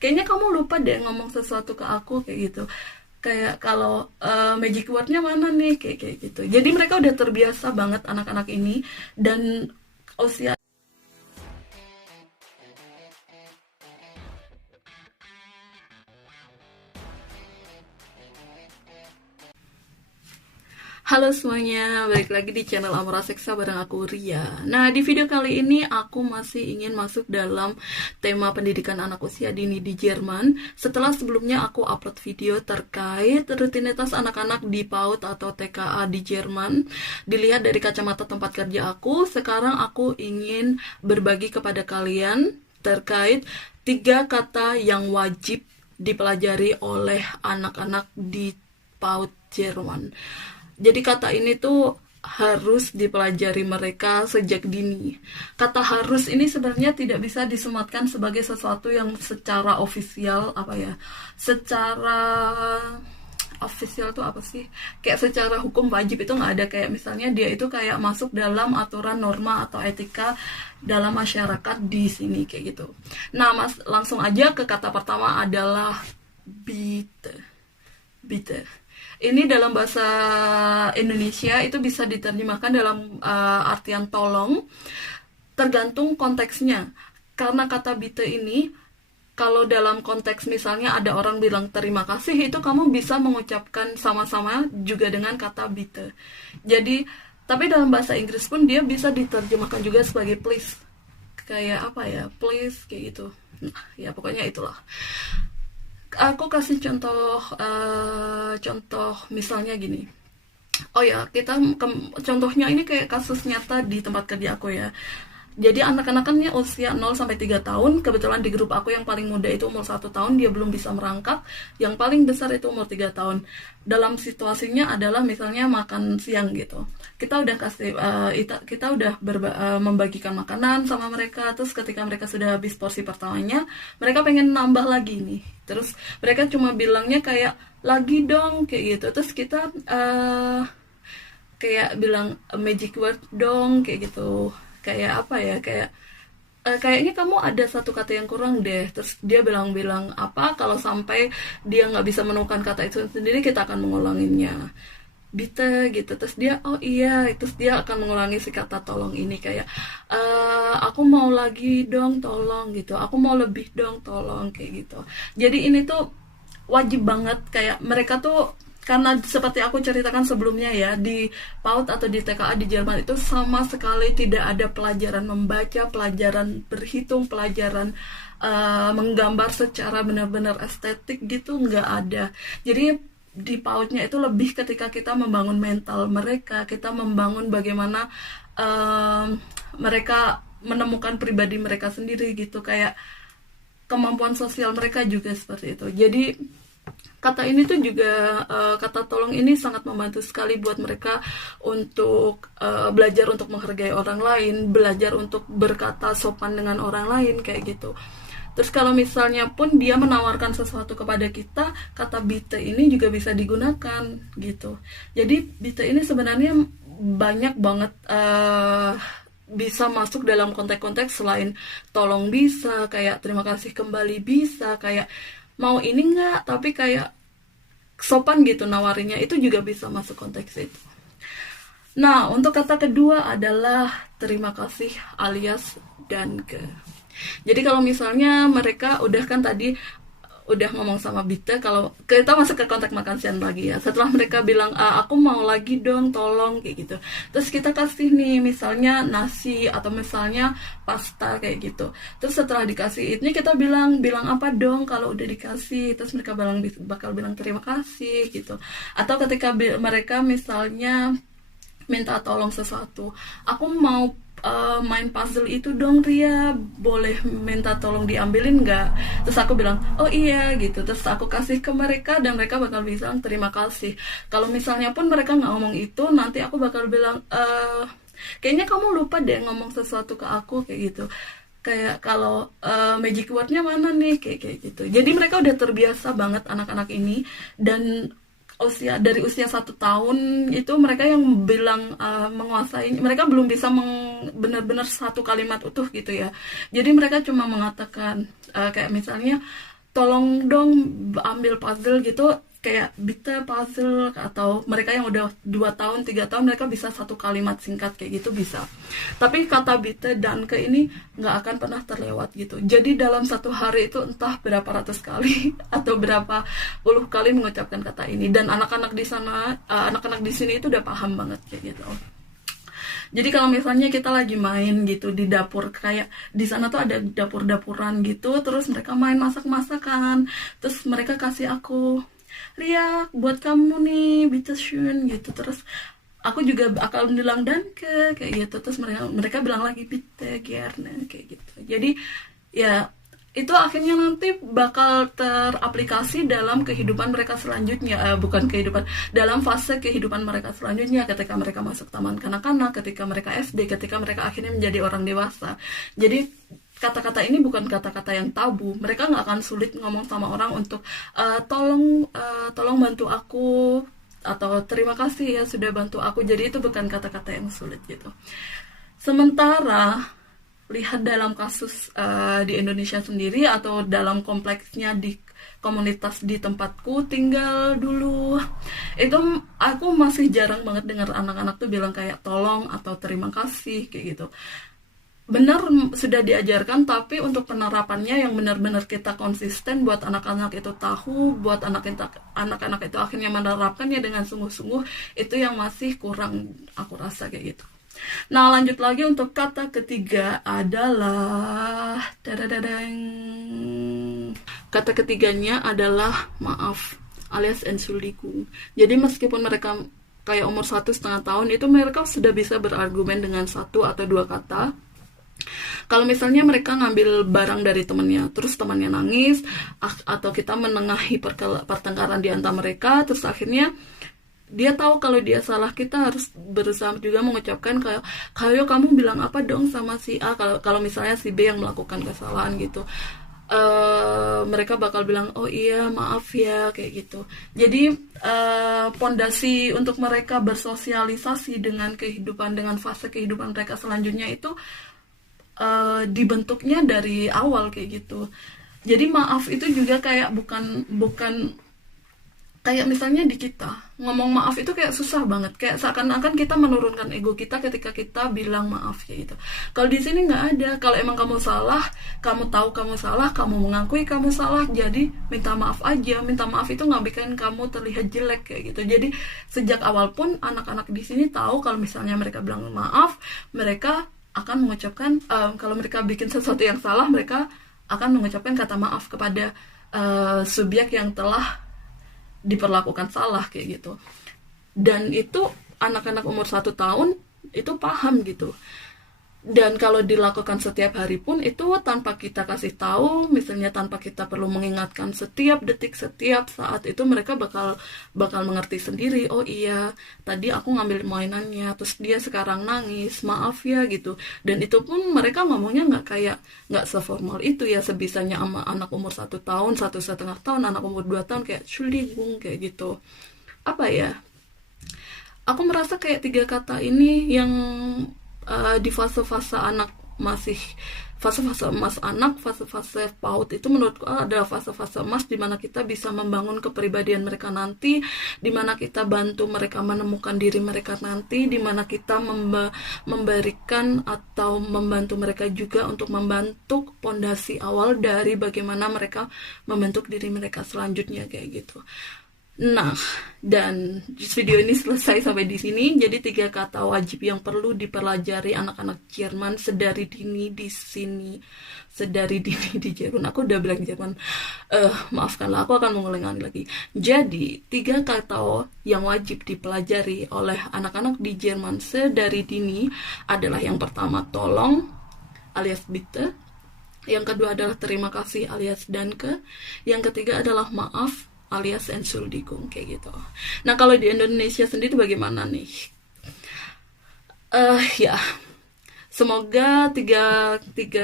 kayaknya kamu lupa deh ngomong sesuatu ke aku kayak gitu. Kayak kalau magic wordnya mana nih kayak kayak gitu. Jadi mereka udah terbiasa banget anak-anak ini dan usia. Halo semuanya, balik lagi di channel Amora Seksa bareng aku Ria. Nah, di video kali ini aku masih ingin masuk dalam tema pendidikan anak usia dini di Jerman. Setelah sebelumnya aku upload video terkait rutinitas anak-anak di PAUD atau TKA di Jerman. Dilihat dari kacamata tempat kerja aku, sekarang aku ingin berbagi kepada kalian terkait 3 kata yang wajib dipelajari oleh anak-anak di PAUD Jerman. Jadi kata ini tuh harus dipelajari mereka sejak dini. Kata harus ini sebenarnya tidak bisa disematkan sebagai sesuatu yang secara ofisial secara official tuh apa sih? Kayak secara hukum wajib itu nggak ada, kayak misalnya dia itu kayak masuk dalam aturan norma atau etika dalam masyarakat di sini kayak gitu. Nah, langsung aja ke kata pertama adalah bitte. Bitte. Ini dalam bahasa Indonesia itu bisa diterjemahkan dalam artian tolong, tergantung konteksnya. Karena kata bitte ini, kalau dalam konteks misalnya ada orang bilang terima kasih, itu kamu bisa mengucapkan sama-sama juga dengan kata bitte. Jadi, tapi dalam bahasa Inggris pun dia bisa diterjemahkan juga sebagai please. Kayak apa ya, please, kayak gitu. Nah, ya pokoknya itulah. Aku kasih contoh misalnya gini. Oh ya, contohnya ini kayak kasus nyata di tempat kerja aku ya. Jadi anak-anakannya usia 0 sampai 3 tahun. Kebetulan di grup aku yang paling muda itu umur 1 tahun, dia belum bisa merangkak. Yang paling besar itu umur 3 tahun. Dalam situasinya adalah misalnya makan siang gitu. Kita udah membagikan makanan sama mereka. Terus ketika mereka sudah habis porsi pertamanya, mereka pengen nambah lagi nih. Terus mereka cuma bilangnya kayak lagi dong kayak gitu. Terus kita kayak bilang magic word dong kayak gitu. Kayak apa ya, kayaknya kamu ada satu kata yang kurang deh. Terus dia bilang apa, kalau sampai dia nggak bisa menemukan kata itu sendiri, kita akan mengulanginya bitte gitu. Terus dia oh iya, terus dia akan mengulangi si kata tolong ini kayak aku mau lagi dong tolong gitu, aku mau lebih dong tolong kayak gitu. Jadi ini tuh wajib banget, kayak mereka tuh, karena seperti aku ceritakan sebelumnya ya, di PAUD atau di TKA di Jerman itu sama sekali tidak ada pelajaran membaca, pelajaran berhitung, pelajaran menggambar secara benar-benar estetik gitu, nggak ada. Jadi di PAUD-nya itu lebih ketika kita membangun mental mereka, kita membangun bagaimana mereka menemukan pribadi mereka sendiri gitu, kayak kemampuan sosial mereka juga seperti itu. Jadi kata ini tuh juga kata tolong ini sangat membantu sekali buat mereka untuk belajar untuk menghargai orang lain, belajar untuk berkata sopan dengan orang lain kayak gitu. Terus kalau misalnya pun dia menawarkan sesuatu kepada kita, kata bitte ini juga bisa digunakan gitu. Jadi bitte ini sebenarnya banyak banget bisa masuk dalam konteks-konteks selain tolong, bisa kayak terima kasih kembali, bisa kayak mau ini enggak, tapi kayak sopan gitu nawarinya, itu juga bisa masuk konteks itu. Nah, untuk kata kedua adalah terima kasih alias danke. Jadi kalau misalnya mereka udah kan tadi udah ngomong sama bitte, kalau kita masuk ke konteks makan siang lagi ya, setelah mereka bilang aku mau lagi dong tolong kayak gitu, terus kita kasih nih misalnya nasi atau misalnya pasta kayak gitu. Terus setelah dikasih ini kita bilang apa dong kalau udah dikasih. Terus mereka bakal bilang terima kasih gitu. Atau ketika mereka misalnya minta tolong sesuatu, aku mau main puzzle itu dong Ria, boleh minta tolong diambilin nggak? Terus aku bilang oh iya gitu, terus aku kasih ke mereka dan mereka bakal bilang terima kasih. Kalau misalnya pun mereka nggak ngomong itu, nanti aku bakal bilang kayaknya kamu lupa deh ngomong sesuatu ke aku kayak gitu. Kayak kalau magic wordnya mana nih kayak gitu. Jadi mereka udah terbiasa banget anak-anak ini, dan dari usia 1 tahun itu mereka yang bilang menguasai, mereka belum bisa benar-benar satu kalimat utuh gitu ya. Jadi mereka cuma mengatakan kayak misalnya tolong dong ambil puzzle gitu, kayak bitte puzzle, atau mereka yang udah 2 tahun 3 tahun mereka bisa satu kalimat singkat kayak gitu bisa. Tapi kata bitte dan ke ini nggak akan pernah terlewat gitu. Jadi dalam satu hari itu entah berapa ratus kali atau berapa puluh kali mengucapkan kata ini, dan anak-anak di sana anak-anak di sini itu udah paham banget kayak gitu. Jadi kalau misalnya kita lagi main gitu di dapur, kayak di sana tuh ada dapur-dapuran gitu, terus mereka main masak-masakan, terus mereka kasih aku, Ria, buat kamu nih, bitte schön gitu. Terus aku juga akan bilang danke kayak gitu. Terus mereka bilang lagi bitte gerne kayak gitu. Jadi ya itu akhirnya nanti bakal teraplikasi dalam kehidupan mereka selanjutnya, bukan kehidupan, dalam fase kehidupan mereka selanjutnya, ketika mereka masuk taman kanak-kanak, ketika mereka SD, ketika mereka akhirnya menjadi orang dewasa. Jadi kata-kata ini bukan kata-kata yang tabu. Mereka nggak akan sulit ngomong sama orang untuk tolong bantu aku, atau terima kasih ya sudah bantu aku. Jadi itu bukan kata-kata yang sulit gitu. Sementara lihat dalam kasus di Indonesia sendiri, atau dalam kompleksnya di komunitas di tempatku tinggal dulu, itu aku masih jarang banget dengar anak-anak tuh bilang kayak tolong atau terima kasih kayak gitu. Benar sudah diajarkan, tapi untuk penerapannya yang benar-benar kita konsisten buat anak-anak itu tahu, buat anak-anak itu akhirnya menerapkannya dengan sungguh-sungguh, itu yang masih kurang aku rasa kayak gitu. Nah, lanjut lagi untuk kata ketiga adalah dadadadang. Kata ketiganya adalah maaf alias Entschuldigung. Jadi meskipun mereka kayak umur 1,5 tahun, itu mereka sudah bisa berargumen dengan 1 atau 2 kata. Kalau misalnya mereka ngambil barang dari temannya, terus temannya nangis, atau kita menengahi pertengkaran di antara mereka, terus akhirnya dia tahu kalau dia salah, kita harus berusaha juga mengucapkan kayak kamu bilang apa dong sama si A, kalau misalnya si B yang melakukan kesalahan gitu. Mereka bakal bilang oh iya maaf ya kayak gitu. Jadi pondasi untuk mereka bersosialisasi dengan kehidupan, dengan fase kehidupan mereka selanjutnya itu dibentuknya dari awal kayak gitu. Jadi maaf itu juga kayak bukan kayak misalnya di kita ngomong maaf itu kayak susah banget, kayak seakan-akan kita menurunkan ego kita ketika kita bilang maaf kayak gitu. Kalau di sini nggak ada. Kalau emang kamu salah, kamu tahu kamu salah, kamu mengakui kamu salah, jadi minta maaf aja. Minta maaf itu nggak bikin kamu terlihat jelek kayak gitu. Jadi sejak awal pun anak-anak di sini tahu kalau misalnya mereka bilang maaf, mereka akan mengucapkan kalau mereka bikin sesuatu yang salah, mereka akan mengucapkan kata maaf kepada subjek yang telah diperlakukan salah kayak gitu. Dan itu anak-anak umur 1 tahun itu paham gitu. Dan kalau dilakukan setiap hari pun itu tanpa kita kasih tahu, misalnya tanpa kita perlu mengingatkan setiap detik, setiap saat, itu mereka bakal mengerti sendiri. Oh iya, tadi aku ngambil mainannya, terus dia sekarang nangis, maaf ya gitu. Dan itu pun mereka ngomongnya nggak seformal itu ya, sebisanya sama anak umur 1 tahun, 1,5 tahun, anak umur 2 tahun kayak Entschuldigung kayak gitu. Apa ya? Aku merasa kayak 3 kata ini yang di fase-fase anak masih fase-fase emas anak, fase-fase PAUD itu menurutku adalah fase-fase emas di mana kita bisa membangun kepribadian mereka nanti, di mana kita bantu mereka menemukan diri mereka nanti, di mana kita memberikan atau membantu mereka juga untuk membentuk pondasi awal dari bagaimana mereka membentuk diri mereka selanjutnya kayak gitu. Nah, dan video ini selesai sampai di sini. Jadi 3 kata wajib yang perlu dipelajari anak-anak Jerman sedari dini di sini. Sedari dini di Jerman. Aku udah bilang Jerman. Maafkanlah, aku akan mengulangi lagi. Jadi 3 kata yang wajib dipelajari oleh anak-anak di Jerman sedari dini adalah yang pertama tolong alias bitte. Yang kedua adalah terima kasih alias danke. Yang ketiga adalah maaf alias Entschuldigung kayak gitu. Nah, kalau di Indonesia sendiri bagaimana nih? Ya, semoga tiga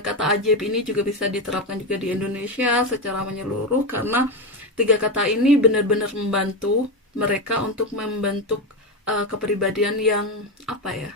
kata ajaib ini juga bisa diterapkan juga di Indonesia secara menyeluruh, karena 3 kata ini benar-benar membantu mereka untuk membentuk kepribadian yang apa ya,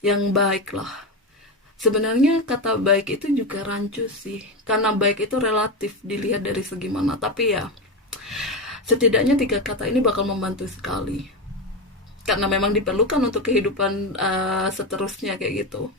yang baik lah. Sebenarnya kata baik itu juga rancu sih, karena baik itu relatif dilihat dari segi mana. Tapi ya, setidaknya 3 kata ini bakal membantu sekali, karena memang diperlukan untuk kehidupan seterusnya kayak gitu.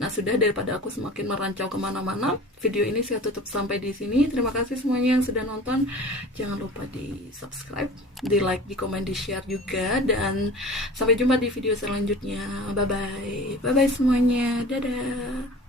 Nah, sudah, daripada aku semakin merancau kemana-mana, video ini saya tutup sampai di sini. Terima kasih semuanya yang sudah nonton. Jangan lupa di subscribe, di like, di komen, di share juga. Dan sampai jumpa di video selanjutnya. Bye-bye. Bye-bye semuanya. Dadah.